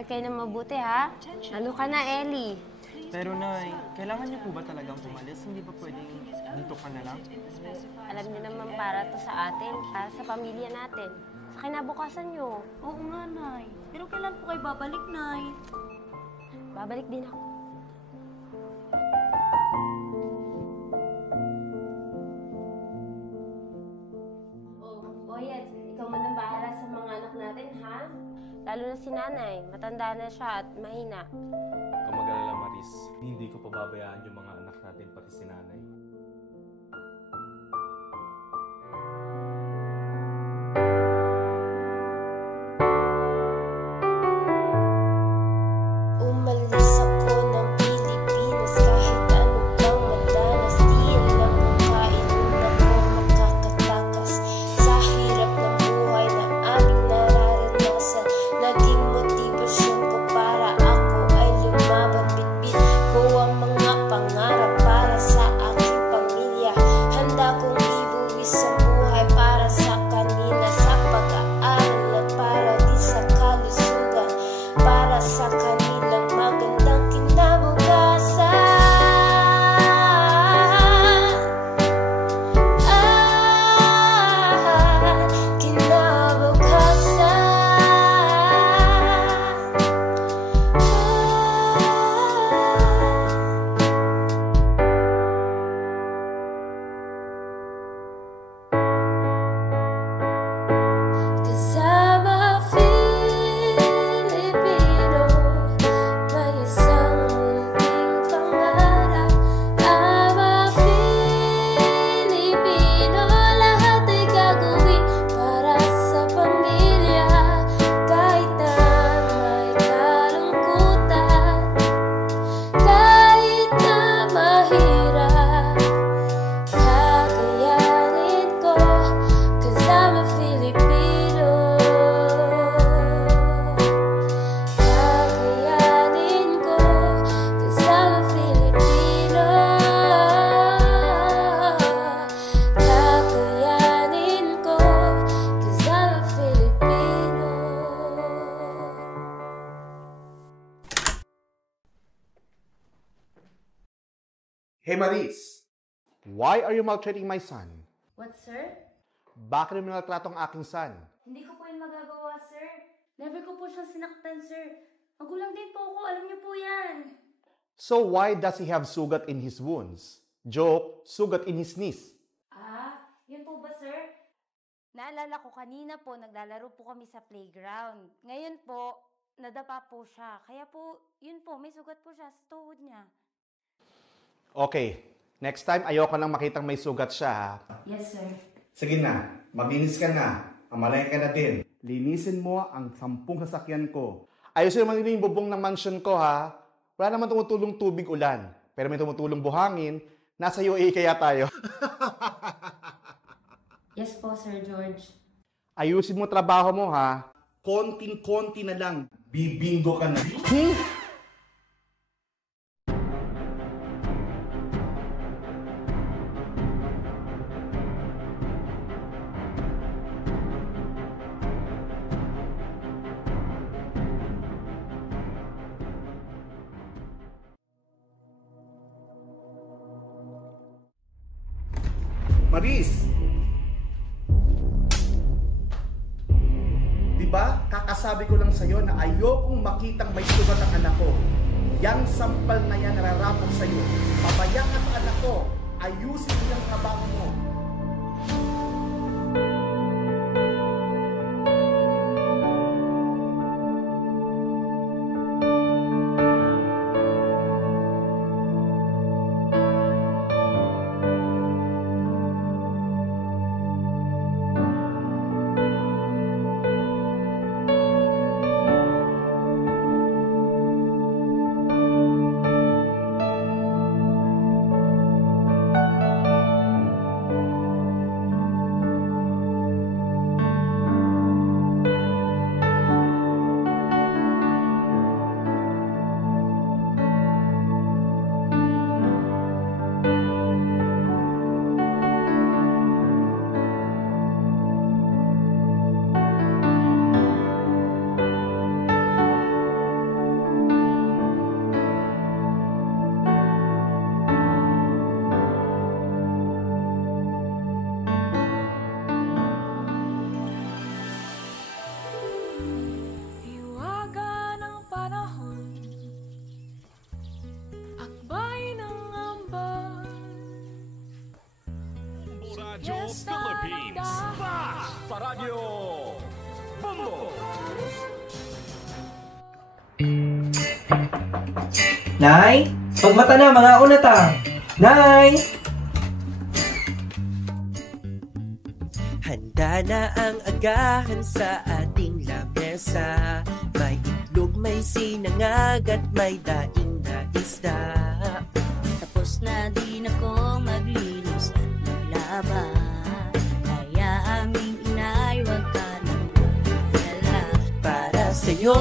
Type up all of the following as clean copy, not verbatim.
Mag-aral kayo ng mabuti, ha? Ano ka na, Ellie? Pero Nay, kailangan niyo po ba talagang umalis? Hindi ba pwedeng dito ka na lang? Alam niyo naman para to sa atin, para sa pamilya natin. Sa kinabukasan niyo. Oo nga, Nay. Pero kailan po kayo babalik, Nay? Babalik din ako. Boyet, ikaw man ang bahala sa mga anak natin, ha? Lalo na si nanay. Matanda na siya at mahina. Huwag kang mag-alala, Maris. Hindi ko pababayaan yung mga anak natin, pati si nanay. Umalis ako ng Pilipinas kahit ano bang madalas. Di alam kung kailan ako makakatakas sa hirap ng buhay na aming nararanasan. Naging motibasyon ko para ako ay lumaban. Bitbit ko ang mga pangarap para sa aking pamilya. Handa kong ibuwis ang buhay para sa kanila, sa pag-aaral at para di sa kalusugan, para sa kanilang magandang kinabukasan. Cause I'm a Filipino, may isang munting pangarap. I'm a Filipino, lahat ay gagawin para sa pamilya. Kahit na may kalungkutan, kahit na mahirap, kakayanin ko. Cause I'm a Filipino. Kakayanin ko. Cause I'm a Filipino. Kakayanin ko. Cause I'm a Filipino. Hey Maris, why are you maltreating my son? What, sir? Bakit mo nalatrato ang aking son? Hindi ko po yun magagawa, sir. Never ko po siyang sinaktan, sir. Magulang din po ako, alam niyo po yan. So why does he have sugat in his wounds? Joke, sugat in his knees. Ah, yun po ba, sir? Naalala ko kanina po, naglalaro po kami sa playground. Ngayon po, nadapa po siya. Kaya po, yun po, may sugat po siya sa tuhod niya. Okay, next time ayoko nang makitang may sugat siya ha. Yes, sir. Sige na, mabinis ka na. Amalay ka na din. Linisin mo ang 10 sasakyan ko. Ayusin naman yung bubong ng mansion ko ha. Wala naman tumutulong tubig ulan. Pero may tumutulong buhangin. Nasa UAE kaya tayo. Yes po, Sir George. Ayusin mo trabaho mo ha. Konting-konti na lang. Bibingo ka na. Maris! Diba, kakasabi ko lang sa'yo na ayokong makitang may sugat ang anak ko. Yang sampal na yan nararapat sa'yo. Papaya ka sa anak ko. Ayusin mo yung trabaho mo. Nay, pagmata na, mga unatang. Nay! Handa na ang agahan sa ating lamesa. May itlog, may sinangag at may daing na isda. Tapos na din akong maglinis at maglaba. Kaya aming inay, huwag ka nang mag-alala. Para sa'yo,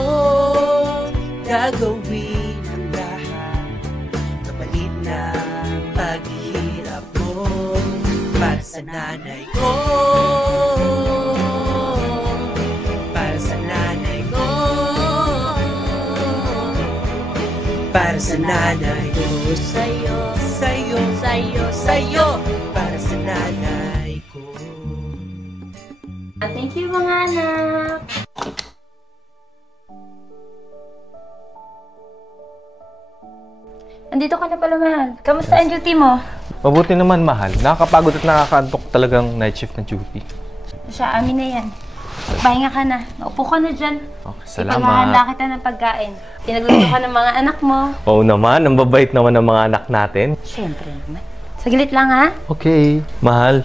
gagawin ang lahat. Kapalit na paghihirap mo. Para sa nanay ko. Para sa nanay ko. Para sa nanay ko. Sa'yo, Sa'yo, sa'yo, sa'yo. Para sa nanay ko. Thank you mga anak. Andito ka na pala, mahal. Kamusta ang duty mo? Mabuti naman, mahal. Nakakapagod at nakakaantok talagang night shift na duty. Siya, amin na yan. Pahinga ka na. Maupo ka na dyan. Okay, Ipaghahanda salamat. kita ng pagkain. Pinagluto ka ng mga anak mo. Oo naman, ang babait naman ng mga anak natin. Siyempre naman. Saglit lang, ha? Okay, mahal.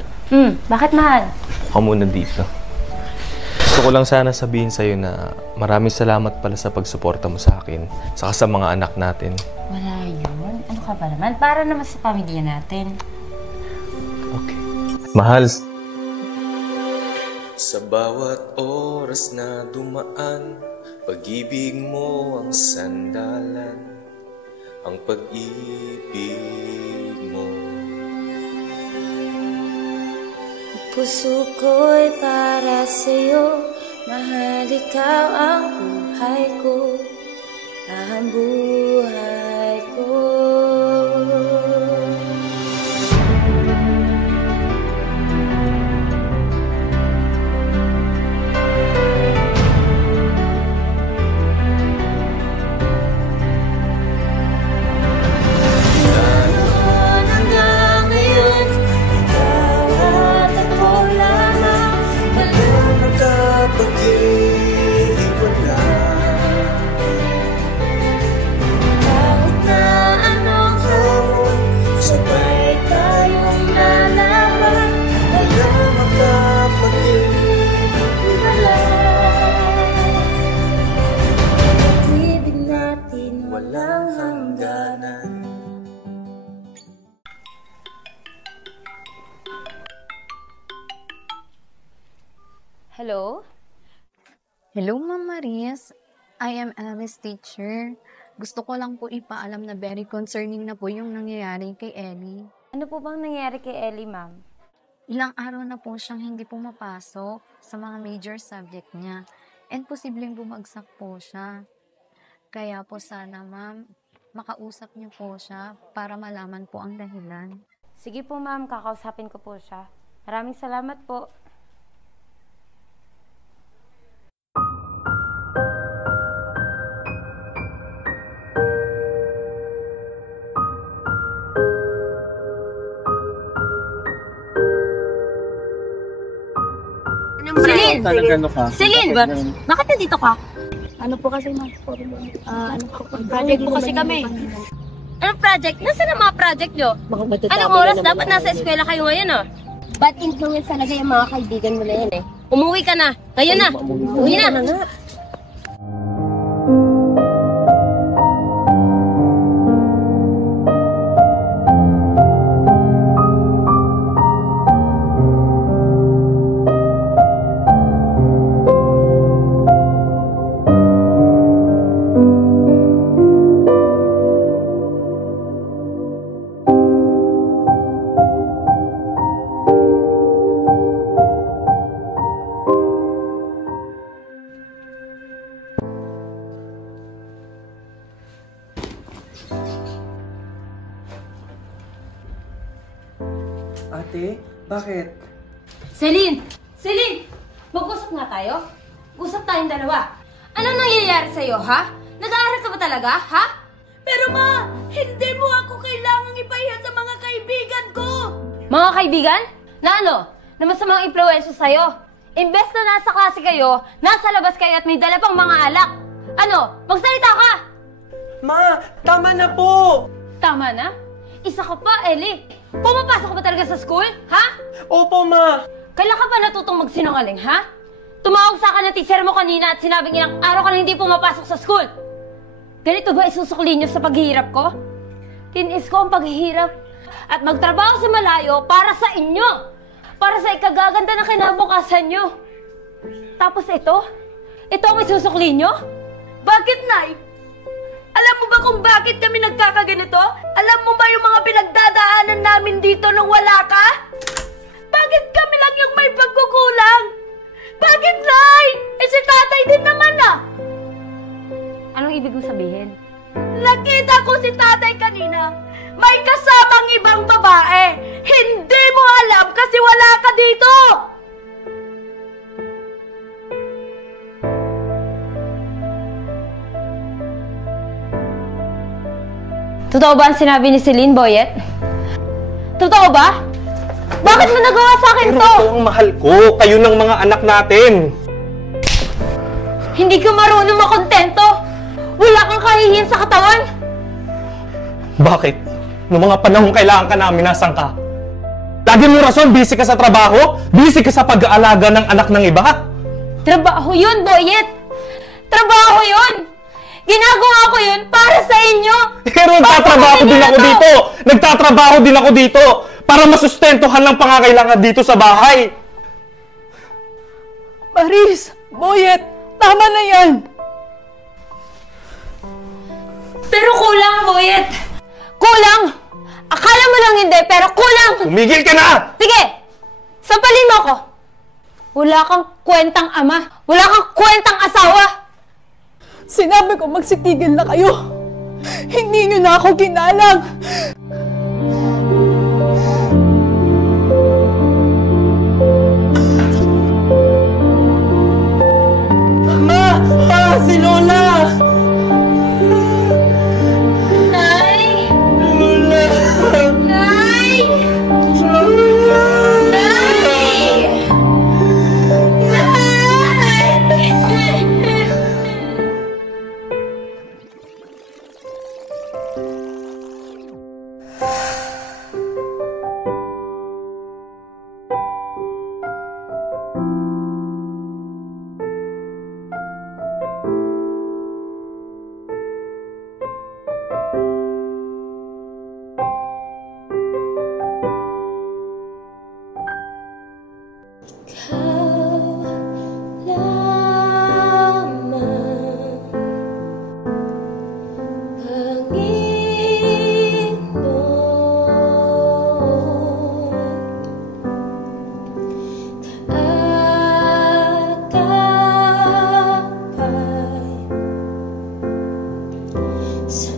Bakit mahal? Ako muna dito. Gusto ko lang sana sabihin sa'yo na maraming salamat pala sa pagsuporta mo sa akin, saka sa mga anak natin. Wala yun. Ano ka ba naman? Para naman sa pamilya natin. Okay. Mahal. Sa bawat oras na dumaan, pag-ibig mo ang sandalan, ang pag-ibig mo. Puso ko'y para sa'yo, mahal ikaw ang buhay ko, ang buhay ko. Noon hanggang ngayon, ikaw at ako lamang, Walang magkapag-iwalay. kahit na anong hamon, Sabay tayong lalaban. walang magkapag-iwalay. Pag-ibig natin Walang hangganan. Hello? Hello, Ma'am Maris. I am Alice teacher. Gusto ko lang po ipaalam na very concerning na po yung nangyayari kay Ellie. Ano po bang nangyari kay Ellie, ma'am? Ilang araw na po siyang hindi pumapasok sa mga major subject niya. And posibleng bumagsak po siya. Kaya po sana, ma'am, makausap niyo po siya para malaman po ang dahilan. Sige po, ma'am. Kakausapin ko po siya. Maraming salamat po. Celine! Celine! Bakit nandito ka? Ano po kasi project po kasi kami. Anong project? Nasaan ang mga project nyo? Anong oras? Dapat nasa eskwela kayo ngayon, oh. Bad influence talaga yung mga kaibigan mo na yan eh. Umuwi ka na. Ngayon na. Uwi na. Ate, bakit? Celine! Celine! Mag-usap nga tayo. Usap tayong dalawa. Anong nangyayari sa'yo, ha? Nag-aaral ka ba talaga, ha? Pero ma, hindi mo ako kailangang ipahiya sa mga kaibigan ko! Mga kaibigan? Na ano? Na masamang impluwensya sa'yo? Imbes na nasa klase kayo, nasa labas kayo at may dala pang mga alak. Ano? Magsalita ka! Ma, tama na po! Tama na? Isa ka pa, Ellie. Pumapasok ka ba talaga sa school? Ha? Opo, ma! Kailan ka ba natutong magsinungaling, ha? Tumawag sa akin ng teacher mo kanina at sinabing ilang araw ka na hindi pumapasok sa school. Ganito ba isusukli niyo sa paghihirap ko? Tinis ko ang paghihirap at magtrabaho sa malayo para sa inyo. Para sa ikagaganda ng kinabukasan nyo. Tapos ito ang isusukli nyo? Bakit, Nay? Alam mo ba kung bakit kami nagkakaganito? Alam mo ba yung mga pinagdadaanan namin dito nung wala ka? Bakit kami lang yung may pagkukulang? Bakit, Nay? Eh si tatay din naman ah! Anong ibig mong sabihin? Nakita ko si tatay kanina. May kasamang ibang babae. Hindi mo alam kasi wala ka dito! Totoo ba ang sinabi ni Celine, Boyet? Totoo ba? Bakit mo nagawa sa akin to? Pero ito ang mahal ko. Kayo ng mga anak natin. Hindi ka marunong makontento. Wala kang kahihiyan sa katawan. Bakit? Noong mga panahon kailangan ka namin, nasan ka? Lagi mo rason, busy ka sa trabaho? Busy ka sa pag-aalaga ng anak ng iba? Trabaho yun, Boyet! Trabaho yun! Ginagawa ko yun para sa inyo! Pero nagtatrabaho din ako dito! Nagtatrabaho din ako dito! Para masustentuhan lang pangangailangan dito sa bahay! Maris! Boyet! Tama na yan! Pero kulang, Boyet! Kulang! Akala mo lang hindi, pero kulang! Tumigil ka na! Sige! Sampalin mo ako! Wala kang kwentang ama! Wala kang kwentang asawa! Sinabi ko magsitigil na kayo! Hindi nyo na ako ginalang! Ma! Pa! Si Lola! Nay! Lola! Nay! Lola! Nay! Sa